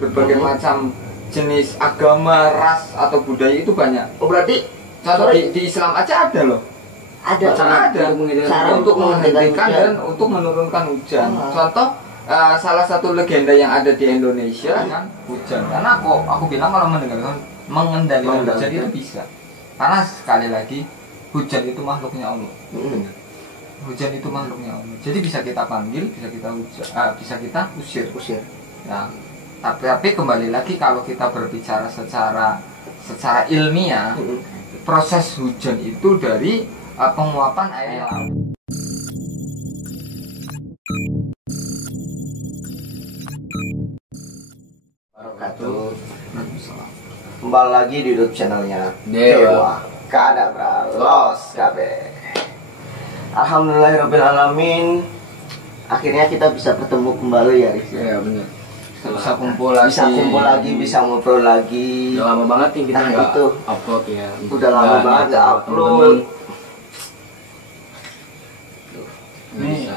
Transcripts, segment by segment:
berbagai macam jenis agama, ras atau budaya itu banyak. Oh berarti contoh di Islam aja ada loh. Ada cara untuk menghentikan dan untuk menurunkan hujan. Contoh salah satu legenda yang ada di Indonesia kan hujan. Karena aku bilang kalau mengendalikan hujan itu bisa. Karena sekali lagi hujan itu makhluknya Allah. Hujan itu makhluknya Allah. Jadi bisa kita panggil, bisa kita bisa kita usir. Ya. Tapi kembali lagi kalau kita berbicara secara ilmiah, proses hujan itu dari penguapan air laut. Kembali lagi di YouTube channelnya Dewa Kadabra Los KB. Alhamdulillahirobbilalamin. Akhirnya kita bisa bertemu kembali ya, Riz. Ya benar. Bisa kumpul lagi, bisa ngobrol lagi. Udah lama banget nih kita nggak itu upload ya. Udah lama banget nggak upload. Ini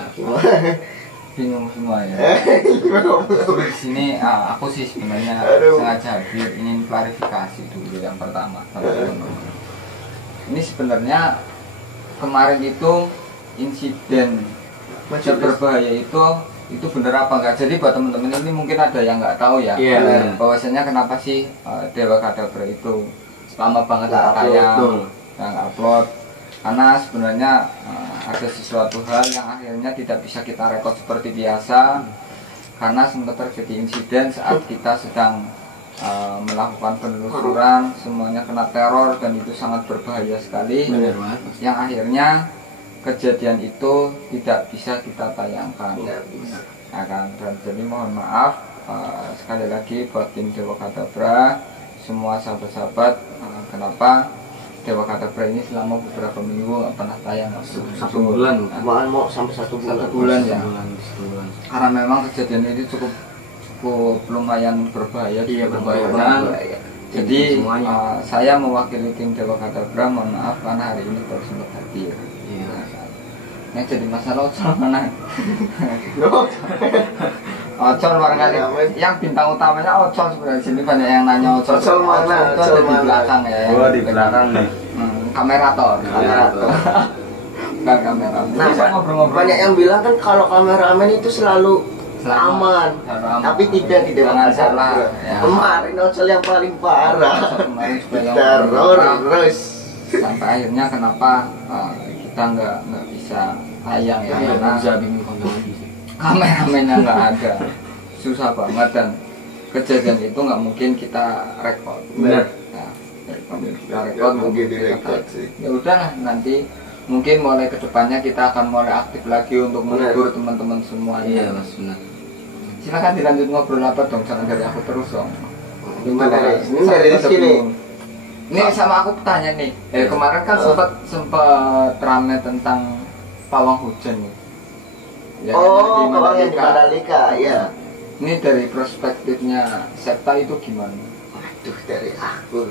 bingung semua ya. Di sini aku sih sebenarnya sengaja hadir ingin klarifikasi dulu yang pertama. Ini sebenarnya kemarin itu insiden berbahaya itu benar apa enggak? Jadi buat teman-teman ini mungkin ada yang nggak tahu ya, bahwasanya kenapa sih Dewa Kadabra itu lama banget tayang, nggak upload. Karena sebenarnya ada sesuatu hal yang akhirnya tidak bisa kita rekod seperti biasa, karena sempat terjadi insiden saat kita sedang melakukan penelusuran, semuanya kena teror dan itu sangat berbahaya sekali. Yang akhirnya kejadian itu tidak bisa kita tayangkan. Dan jadi mohon maaf sekali lagi buat tim Dewa Kadabra, semua sahabat-sahabat, kenapa Dewa Kadabra ini selama beberapa minggu nggak pernah tayang. Satu bulan, mau sampai satu bulan ya. Karena memang kejadian ini cukup lumayan berbahaya. Iya, berbahaya. Jadi saya mewakili tim Dewa Kadabra, mohon maaf karena hari ini baru sempat hadir. Nah, jadi masalah Ocol mana? Ocol barangkali yang bintang utamanya Ocol sebenarnya. Sini banyak yang nanya Ocol mana? Ocol di belakang ya. Oh, di belakang nih. Kamerator. Bukan kamerator. Nah, banyak yang bilang kan kalau kameramen itu selalu aman. Tapi tidak salah. Kemarin Ocol yang paling parah. Kemarin juga yang terus sampai akhirnya kenapa kita nggak bisa tayang ya, karena bisa bikin konten lagi sih. Kameramennya nggak ada, susah banget, dan kejadian itu nggak mungkin kita rekod. Benar. Nah, kita rekod mungkin direkod sih. Ya udahlah, nanti mungkin mulai kedepannya kita akan mulai aktif lagi untuk menghibur teman-teman semuanya. Iya mas, benar. Silakan dilanjut ngobrol apa dong, jangan dari aku terus dong. Gimana ini dari sini? Ini sama aku tanya nih, kemarin kan sempat rame tentang pawang hujan nih. Ya, pawang yang di Mandalika, ya. Ini dari perspektifnya Septa itu gimana? Waduh, dari aku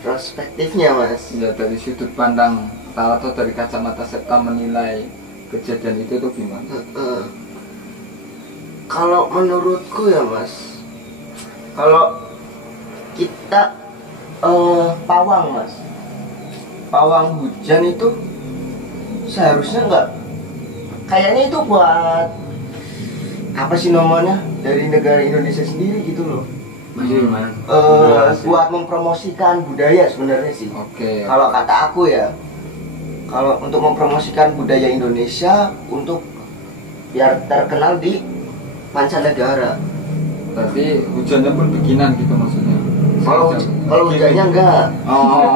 perspektifnya mas. Ya dari sudut pandang atau dari kacamata Septa menilai kejadian itu tuh gimana? Kalau menurutku ya mas, kalau kita pawang mas, pawang hujan itu seharusnya nggak, kayaknya itu buat apa sih namanya, dari negara Indonesia sendiri gitu loh. Maksudnya gimana? Buat mempromosikan budaya sebenarnya sih. Kalau kata aku ya, kalau untuk mempromosikan budaya Indonesia untuk biar terkenal di mancanegara. Berarti hujannya pun bikinan gitu maksudnya? Kalau hujannya enggak.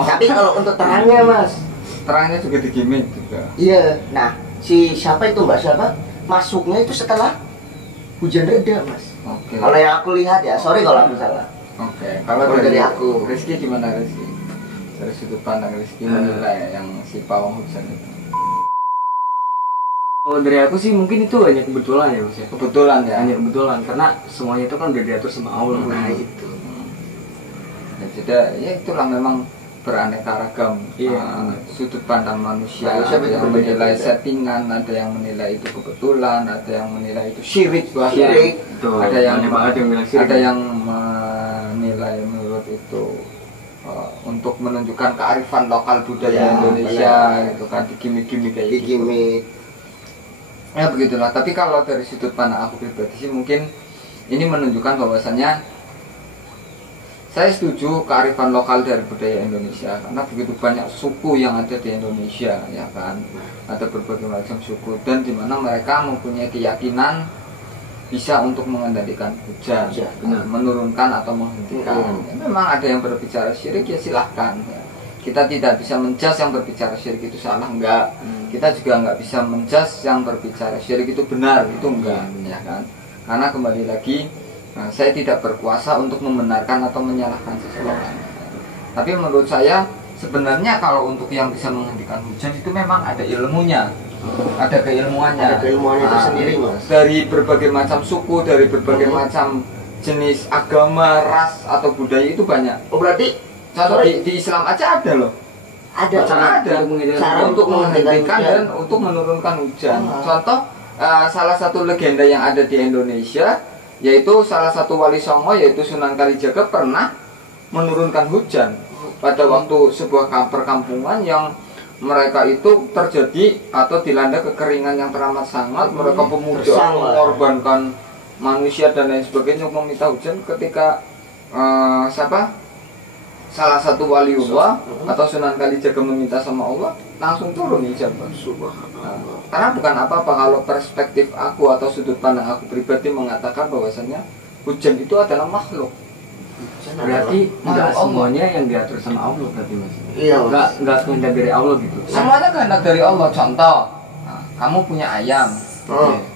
Tapi kalau untuk terangnya mas, terangnya juga digimik juga. Iya. Nah, siapa itu mbak siapa? Masuknya itu setelah hujan reda mas. Kalau yang aku lihat ya, sorry kalau aku salah. Kalau dari aku, Rizky gimana Rizky? Dari sudut pandang Rizky menilai yang si pawang hujan itu. Kalau dari aku sih mungkin itu hanya kebetulan ya mas ya. Kebetulan ya. Hanya kebetulan karena semuanya itu kan udah diatur sama Allah. Nah itu. Jadi ya itulah memang beraneka ragam sudut pandang manusia. Manusia Ada yang menilai settingan, ada yang menilai itu kebetulan, ada yang menilai itu syirik bahkan. Ada yang menilai menurut itu untuk menunjukkan kearifan lokal budaya Indonesia gitu kan, digimik-gimik kayak gitu. Ya begitulah. Tapi kalau dari sudut pandang aku pribadi sih mungkin ini menunjukkan bahwasannya saya setuju kearifan lokal dari budaya Indonesia, karena begitu banyak suku yang ada di Indonesia, ya kan, ada berbagai macam suku, dan dimana mereka mempunyai keyakinan bisa untuk mengendalikan hujan, menurunkan atau menghentikan. Ya, memang ada yang berbicara syirik, ya silahkan. Ya. Kita tidak bisa menjas yang berbicara syirik itu salah, enggak. Kita juga enggak bisa menjas yang berbicara syirik itu benar, itu enggak, ya kan. Karena kembali lagi, saya tidak berkuasa untuk membenarkan atau menyalahkan seseorang. Tapi menurut saya sebenarnya kalau untuk yang bisa menghentikan hujan itu memang ada ilmunya, ada keilmuannya. Ada keilmuannya itu sendiri, Mas. Dari berbagai macam suku, dari berbagai macam jenis agama, ras atau budaya itu banyak. Oh, berarti contoh di Islam aja ada loh. Ada cara untuk menghentikan dan untuk menurunkan hujan. Contoh salah satu legenda yang ada di Indonesia, yaitu salah satu wali songo yaitu Sunan Kalijaga pernah menurunkan hujan pada waktu sebuah perkampungan yang mereka itu terjadi atau dilanda kekeringan yang teramat sangat. Mereka pemuja mengorbankan manusia dan lain sebagainya untuk meminta hujan. Ketika salah satu waliullah atau Sunan Kalijaga meminta sama Allah, langsung turun hujan. Karena bukan apa-apa kalau perspektif aku atau sudut pandang aku pribadi mengatakan bahwasannya hujan itu adalah makhluk. Berarti nggak semuanya yang diatur sama Allah berarti, Mas? Iya, nggak kehendak dari Allah gitu. Semuanya kehendak dari Allah. Contoh, kamu punya ayam,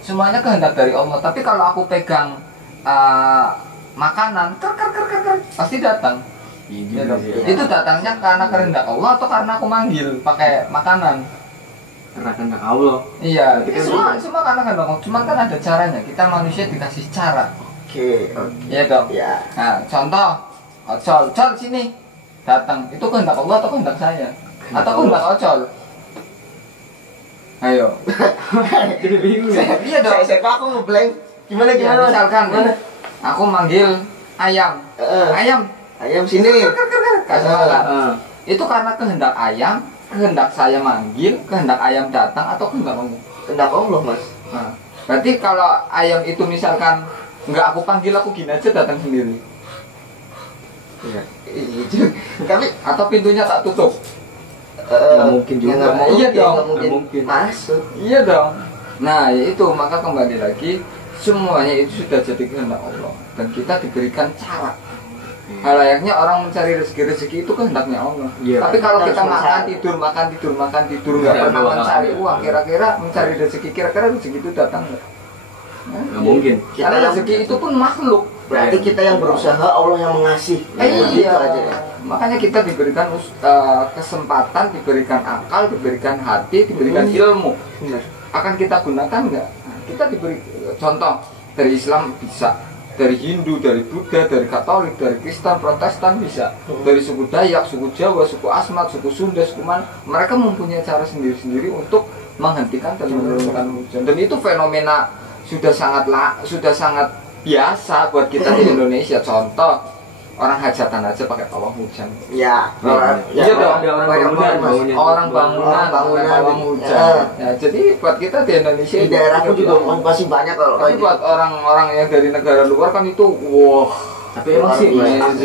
semuanya kehendak dari Allah. Tapi kalau aku pegang makanan, pasti datang. Itu datangnya karena kehendak Allah atau karena aku manggil pakai makanan? Karena kehendak Allah. Iya, semua karena kehendak Allah. Cuman kan ada caranya. Kita manusia dikasih cara. Oke. Iya dong. Ya. Nah, contoh, Ocol sini datang. Itu kehendak Allah atau kehendak saya? Atau kehendak Ocol? Ayo. Jadi bingung ya. Iya dong. Saya aku ngeblank. Gimana? Misalkan, aku manggil ayam. Ayam sini. Kasih makan. Itu karena kehendak ayam, kehendak saya manggil, kehendak ayam datang atau kehendak Allah? Kehendak Allah, Mas. Nah, berarti kalau ayam itu misalkan nggak aku panggil, aku gini aja datang sendiri. Iya. Tapi atau pintunya tak tutup? Nggak mungkin juga. Iya dong. Nggak mungkin. Masuk. Iya dong. Nah, ya itu, maka kembali lagi semuanya itu sudah jadi kehendak Allah dan kita diberikan cara. Halayaknya orang mencari rezeki itu kehendaknya Allah. Tapi kalau kita makan tidur nggak pernah mencari uang, kira-kira mencari rezeki, kira-kira rezeki itu datang nggak? Nggak mungkin. Karena rezeki itu pun makhluk. Berarti kita yang berusaha, Allah yang mengasih. Iya. Makanya kita diberikan kesempatan, diberikan akal, diberikan hati, diberikan ilmu. Akan kita gunakan nggak? Kita diberi contoh dari Islam bisa, dari Hindu, dari Buddha, dari Katolik, dari Kristen, Protestan bisa, dari suku Dayak, suku Jawa, suku Asmat, suku Sunda, suku mana, mereka mempunyai cara sendiri-sendiri untuk menghentikan dan menurunkan hujan. Dan itu fenomena sudah sangat biasa buat kita di Indonesia. Contoh, orang hajatan aja pakai pawang hujan. Ya, iya dong. Orang bangunan, pawang hujan. Ya, jadi buat kita di Indonesia di daerahku juga masih banyak kalau. Tapi buat orang-orang yang dari negara luar kan itu wah. Tapi emang sih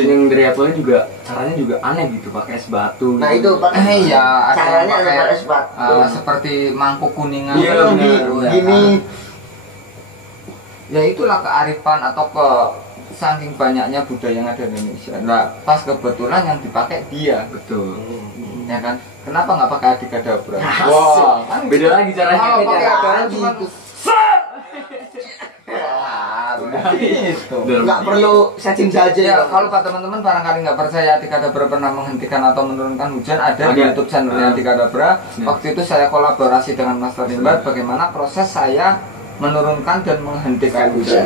yang dari Apple juga caranya juga aneh gitu, pakai es batu. Nah itu iya, caranya pakai es batu. Seperti mangkuk kuningan. Iya, gini. Ya itulah kearifan atau saking banyaknya budaya yang ada di Indonesia. Nah, pas kebetulan yang dipakai dia. Betul. Ya kan? Kenapa nggak pakai adikadabra? Wah, kan beda lagi caranya. Kalau pakai adikadabra cuma gitu. Nggak perlu setting saja. Ya, kalau pak teman-teman barangkali nggak percaya adikadabra pernah menghentikan atau menurunkan hujan, ada di YouTube channelnya adikadabra. Waktu itu saya kolaborasi dengan Master Limbat bagaimana proses saya menurunkan dan menghentikan hujan.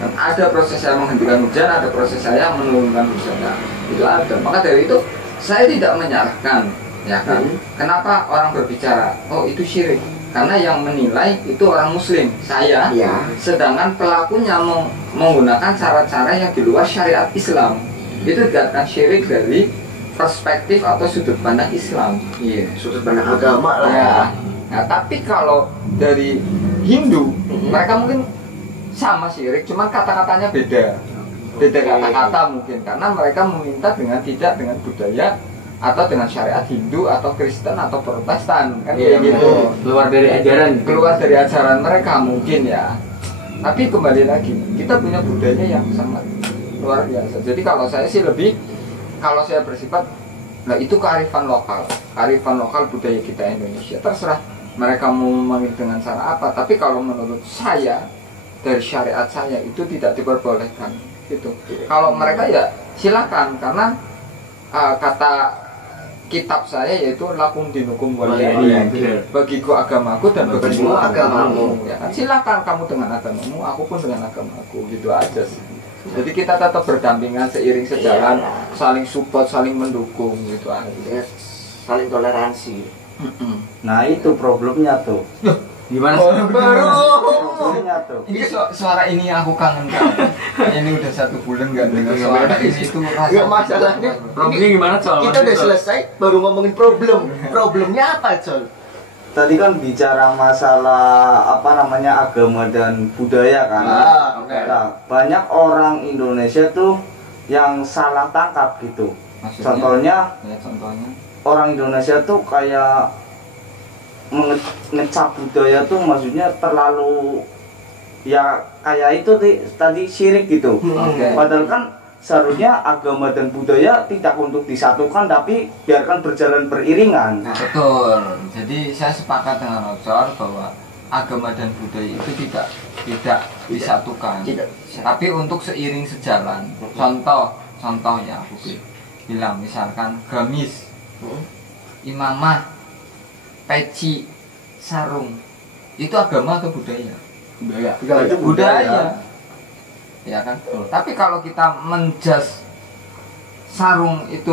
Dan ada proses saya menghentikan hujan, ada proses saya menurunkan hujan. Nah, itu ada. Maka dari itu saya tidak menyalahkan, ya kan? Kenapa orang berbicara, oh itu syirik? Karena yang menilai itu orang Muslim, saya. Ya. Sedangkan pelakunya menggunakan cara-cara yang di luar syariat Islam. Itu dikatakan syirik dari perspektif atau sudut pandang Islam. Iya, sudut pandang agama lah. Ya. Nah, tapi kalau dari Hindu, mereka mungkin sama syirik, cuman kata-katanya beda. Beda kata-kata mungkin, karena mereka meminta tidak dengan budaya atau dengan syariat Hindu atau Kristen atau Protestan, kan kayak gitu. Keluar dari ajaran. Keluar dari ajaran mereka mungkin ya. Tapi kembali lagi, kita punya budaya yang sangat luar biasa. Jadi kalau saya sih lebih, kalau saya bersifat, nah itu kearifan lokal budaya kita Indonesia. Terserah mereka mau memanggil dengan cara apa. Tapi kalau menurut saya, dari syariat saya itu tidak diperbolehkan. Gitu. Kalau mereka ya silakan, karena kata kitab saya yaitu lakum dinukum waliyadin, bagiku agamaku dan bagimu agamamu. Ya kan, silakan kamu dengan agamamu, aku pun dengan agamaku, gitu aja sih. Jadi kita tetap berdampingan, seiring sejalan, saling support, saling mendukung, gitu aja. Saling toleransi. Nah itu problemnya tuh. Gimana Problemnya tuh. Ini suara ini aku kangen kan. Ini udah 1 bulan nggak dengar suara ini tuh. Nggak masalahnya. Problemnya gimana, Col? Kita udah selesai, baru ngomongin problem. Problemnya apa, Col? Tadi kan bicara masalah agama dan budaya kan. Nah, banyak orang Indonesia tuh yang salah tangkap gitu. Maksudnya, contohnya orang Indonesia tuh kayak ngecap budaya tuh maksudnya terlalu ya kayak itu tadi syirik gitu. Padahal kan seharusnya agama dan budaya tidak untuk disatukan, tapi biarkan berjalan beriringan. Betul. Jadi saya sepakat dengan Ocor bahwa agama dan budaya itu tidak disatukan. Tapi untuk seiring sejalan. Contoh ya aku bilang, misalkan gamis, imamah, peci, sarung, itu agama atau budaya? Budaya. Ya kan? Tapi kalau kita menjas sarung itu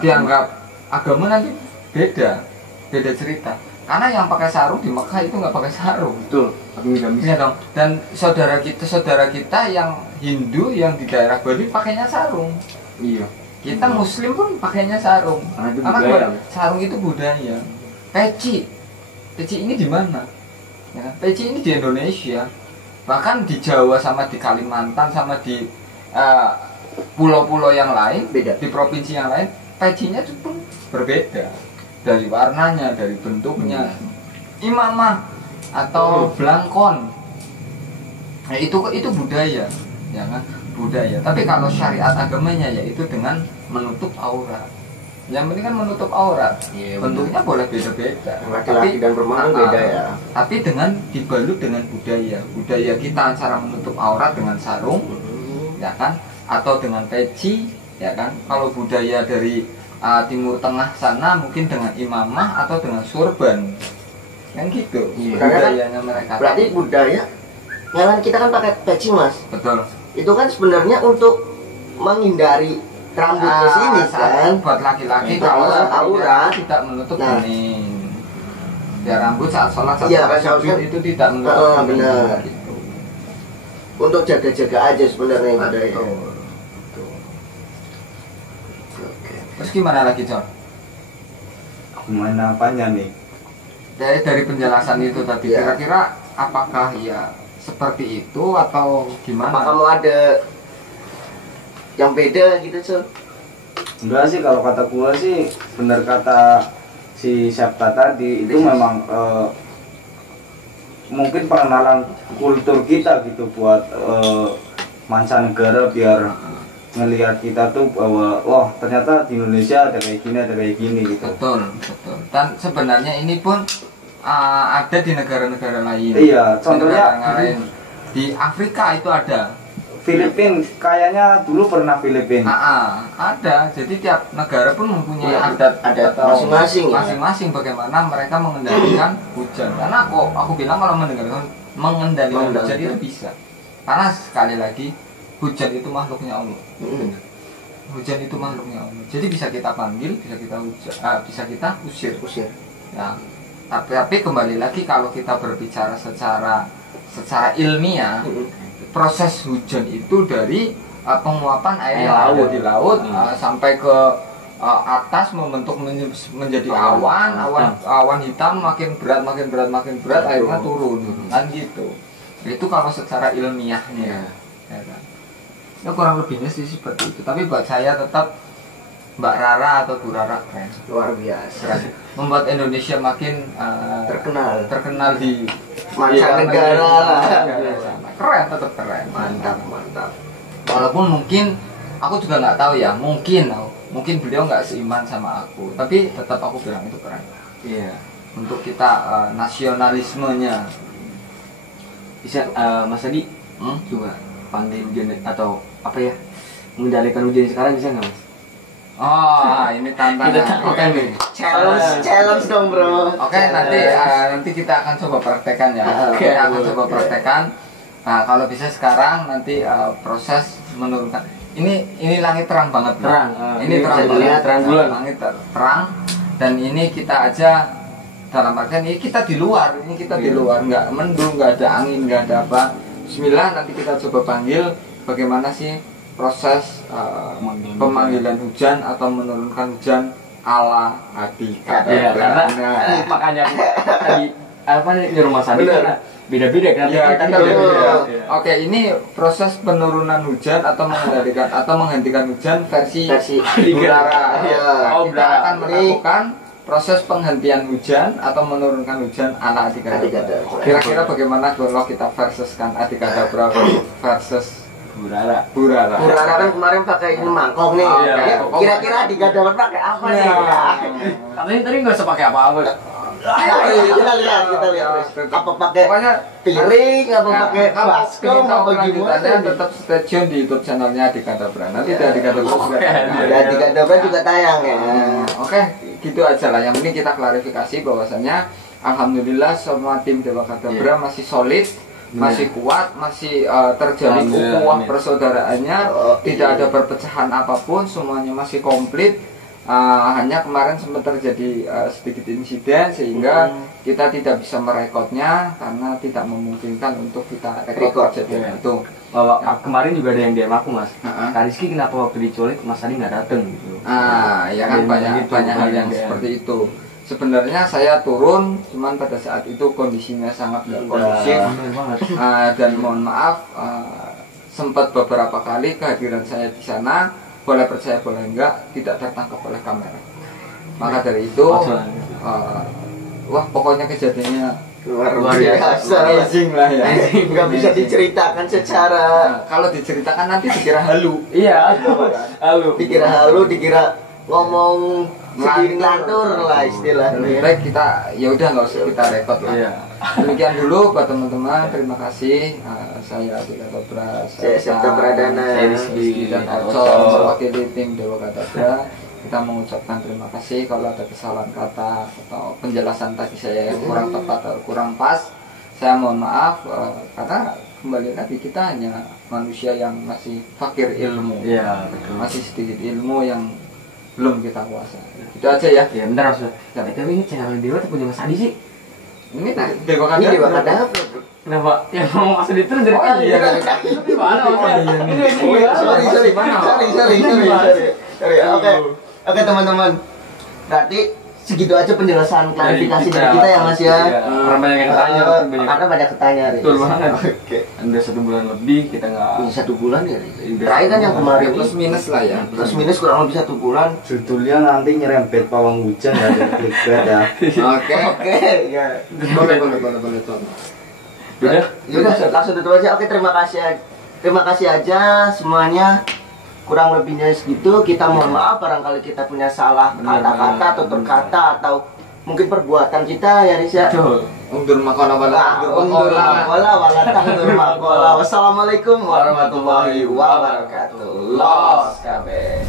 dianggap agama, nanti beda cerita. Karena yang pakai sarung di Mekah itu nggak pakai sarung. Betul. Iya dong. Dan saudara kita yang Hindu yang di daerah Bali pakainya sarung. Iya. Kita Muslim pun pakainya sarung. Karena sarung itu budaya. Peci ini di mana? Ya, peci ini di Indonesia, bahkan di Jawa sama di Kalimantan sama di pulau-pulau yang lain, beda. Di provinsi yang lain, pecinya pun berbeda dari warnanya, dari bentuknya. Imamah atau blangkon, nah, itu budaya, ya kan? Budaya. Tapi kalau syariat agamanya yaitu dengan menutup aurat. Yang penting kan menutup aurat. Bentuknya boleh beda-beda. Laki-laki dan perempuan beda ya. Tapi dengan dibalut dengan budaya kita, cara menutup aurat dengan sarung, ya kan? Atau dengan peci, ya kan? Kalau budaya dari Timur Tengah sana mungkin dengan imamah atau dengan surban, kan gitu. Budayanya mereka. Berarti budaya, yang kita kan pakai peci, Mas. Betul. Itu kan sebenarnya untuk menghindari rambutnya sini kan. Buat laki-laki kalau aurat tidak menutup kuning. Ya rambut saat sholat itu tidak menutup kuning. Benar. Gitu. Untuk jaga-jaga aja sebenarnya budaya. Terus gimana lagi, Cor? Gimana apanya nih? Dari penjelasan itu tadi, kira-kira apakah ya seperti itu atau gimana? Apa kamu ada yang beda gitu, Col? Enggak sih, kalau kata gua sih benar kata si Syabta tadi, itu memang mungkin pengenalan kultur kita gitu buat mancanegara, biar ngelihat kita tuh bahwa wah ternyata di Indonesia ada kayak gini gitu. Betul. Dan sebenarnya ini pun ada di negara-negara lain. Iya, contohnya lain. Di Afrika itu ada. Filipina, kayaknya dulu pernah Filipina. Ada. Jadi tiap negara pun mempunyai adat masing-masing. Masing-masing bagaimana mereka mengendalikan hujan. Karena aku bilang kalau mengendalikan hujan itu bisa. Karena sekali lagi hujan itu makhluknya Allah. hujan itu makhluknya Allah. Jadi bisa kita panggil, bisa kita bisa kita usir. Ya. Tapi kembali lagi kalau kita berbicara secara ilmiah, proses hujan itu dari penguapan air di laut sampai ke atas membentuk menjadi awan hitam makin berat akhirnya turun kan gitu. Itu kalau secara ilmiahnya. Ya kan? Ya kurang lebihnya sih seperti itu. Tapi buat saya tetap Mbak Rara atau Bu Rara keren. Luar biasa. Membuat Indonesia makin terkenal di mancanegara lah. Keren, tetap keren. Mantap. Walaupun mungkin aku juga nggak tahu ya, mungkin beliau nggak seiman sama aku, tapi tetap aku bilang itu keren. Iya. Untuk kita nasionalismenya bisa Mas Adi coba panggil hujan atau apa ya, mengendalikan hujan sekarang bisa nggak Mas? Oh, ini tantangan. Oke nih. Challenge dong, Bro. Oke, nanti kita akan coba praktekkan ya. Kita akan coba praktekkan. Nah, kalau bisa sekarang nanti proses menurunkan. Ini langit terang banget. Ini terang banget. Terang bulan. Langit terang. Dan ini kita aja dalam artian ini kita di luar. Nggak mendung, nggak ada angin, nggak ada apa. Bismillah, nanti kita coba panggil bagaimana sih proses pemanggilan hujan atau menurunkan hujan ala Adikata Brana. Makanya tadi nyuruh Mas Adi karena beda-beda kan. Ya, kita beda-beda. Oke, ini proses penurunan hujan atau mengendalikan atau menghentikan hujan versi Rara. Kita akan melakukan proses penghentian hujan atau menurunkan hujan ala Adikata. Kira-kira bagaimana kalau kita versuskan Adikata versus Bu Rara kan kemarin pakai ini mangkok nih. Kira-kira Adikata pakai apa nih? Katanya tadi nggak usah pakai apa-apa. Kita lihat. Apa pakai piring? Apa pakai baskom? Apa gimana? Tetap stay tune di YouTube channelnya Adikata Brana. Nanti Adikata Brana juga tayang ya. Oke, gitu aja lah. Yang penting kita klarifikasi bahwasannya alhamdulillah semua tim Dewa Kadabra masih solid, masih kuat, masih terjalin ukhuwah persaudaraannya, tidak ada perpecahan apapun, semuanya masih komplit. Hanya kemarin sempat terjadi sedikit insiden sehingga kita tidak bisa merekodnya karena tidak memungkinkan untuk kita rekod kejadian itu. Kemarin juga ada yang DM aku Mas. Kak Rizky kenapa waktu diculik Mas Adi nggak dateng gitu? Ya kan banyak hal yang seperti itu. Sebenarnya saya turun, cuman pada saat itu kondisinya sangat tidak kondusif dan mohon maaf sempat beberapa kali kehadiran saya di sana, boleh percaya boleh enggak, tidak tertangkap oleh kamera. Maka dari itu, pokoknya kejadiannya luar biasa, amazing lah ya. Nggak bisa diceritakan secara. Kalau diceritakan nanti dikira halu. Iya, halu. Dikira ngomong ngelantur lah istilahnya. Lebih baik kita ya udah nggak usah kita rekod lah. Demikian dulu buat teman-teman, terima kasih. Saya Adikata Brana, saya Septa Pradana, saya Rizky dan Ocon mewakili tim Dewa Kadabra. Kita mengucapkan terima kasih kalau ada kesalahan kata atau penjelasan tadi saya yang kurang tepat atau kurang pas. Saya mohon maaf karena kembali lagi kita hanya manusia yang masih fakir ilmu, masih sedikit ilmu yang belum kita kuasai. Itu aja ya. Ya bentar Mas. Tapi ini channel Dewa punya Mas Adi sih. Ini Dewa Kadabra. Kenapa? Yang mau Mas Adi itu dari tadi. Tapi mana Mas? Sorry. Oke teman-teman. Berarti segitu aja penjelasan klarifikasi dari kita ya Mas ya. Karena banyak yang tanya. Karena banyak ketanya. Betul banget. Oke. Udah 1 bulan lebih kita nggak. 1 bulan ya. Terakhir kan yang kemarin plus minus lah ya. Plus minus kurang lebih 1 bulan. Judulnya nanti nyerempet pawang hujan ya, clickbait ya. Oke. Ya. Boleh. Udah langsung tutup aja. Oke, terima kasih aja semuanya. Kurang lebihnya segitu. Kita mohon maaf barangkali kita punya salah kata-kata, tutur kata atau mungkin perbuatan kita ya Riz ya. Undur makola wala tahdur makola. Wassalamualaikum warahmatullahi wabarakatuh. Los kabeh.